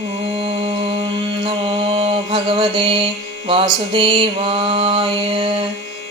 ഓം നമോ ഭഗവതേ വാസുദേവായ.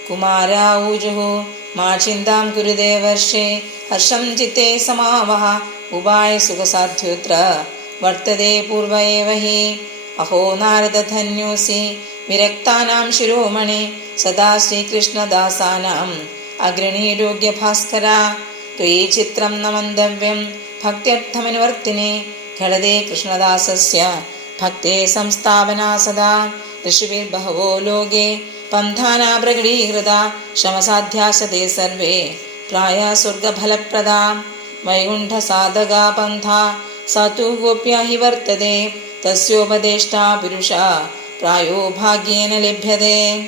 കുമാരാഊജുഃ മാ ചിന്താം കുരുദേവർഷേ ഹർഷം ചിത്തേ സമാവഹ ഉപായ സുഖസാധ്യോത്ര വർത്തതേ പൂർവ ഏവ ഹി. അഹോ നാരദധന്യോസി വിരക്താനാം ശിരോമണി സദാ ശ്രീകൃഷ്ണദാസാനാം അഗ്രണീരോഗ്യ ഭാസ്കര. ത്വയി ചിത്രം ന മന്തവ്യം ഭക്ത്യർത്ഥമനുവർത്തിനെ ഘടതേ കൃഷ്ണദാസസ്യ ഭക്തേ സംസ്ഥാപനാ സദാ. ഋഷിഭിർബഹവോ ലോകേ പന്ഥാനാ പ്രകടീകൃതാ ശമസാധ്യാസതേ സർവേ പ്രായാ സ്വർഗഫലപ്രദാ. വൈകുണ്ഠസാധകാ പന്ഥാ സതു ഗോപ്യാ ഹി വർത്തതേ തസ്യോപദേഷ്ടാ പുരുഷാ പ്രായോ ഭാഗ്യേന ലഭ്യതേ.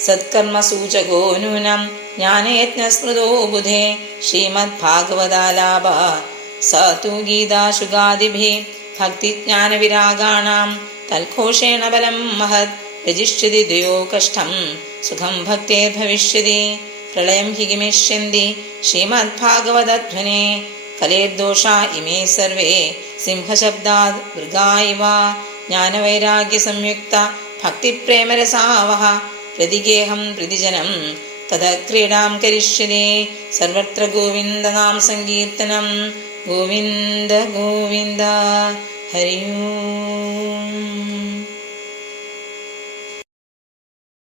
സത്കർമ്മസൂചകോ നൂനം ജ്ഞാനയജ്ഞസ്മൃതോ ബുധേ ശ്രീമദ്ഭാഗവതാലാപ സതു ഗീതാശുഗാദിഭിः ഭക്തിജ്ഞാനവിരാഗാണാം തൽഘോഷേണ ബലം മഹത് രജിഷ്യതി ദ്വയോ കഷ്ടം സുഖം ഭക്തേർഭവിഷ്യതി. പ്രളയം ഹി ഗമിഷ്യന്തി ശ്രീമദ്ഭാഗവതധ്വനേ കലേർദോഷാ ഇമേ സർവേ സിംഹശബ്ദാത് മൃഗാ ഇവ. ജ്ഞാനവൈരാഗ്യസംയുക്ത ഭക്തിപ്രേമരസാവഹ പ്രതിഗേഹം പ്രതിജനം തദ ക്രീഡാം കരിഷ്യതേ. സർവത്ര ഗോവിന്ദനാമ സങ്കീർത്തനം. ഗോവിന്ദ ഗോവിന്ദ. ഹരി ഓം.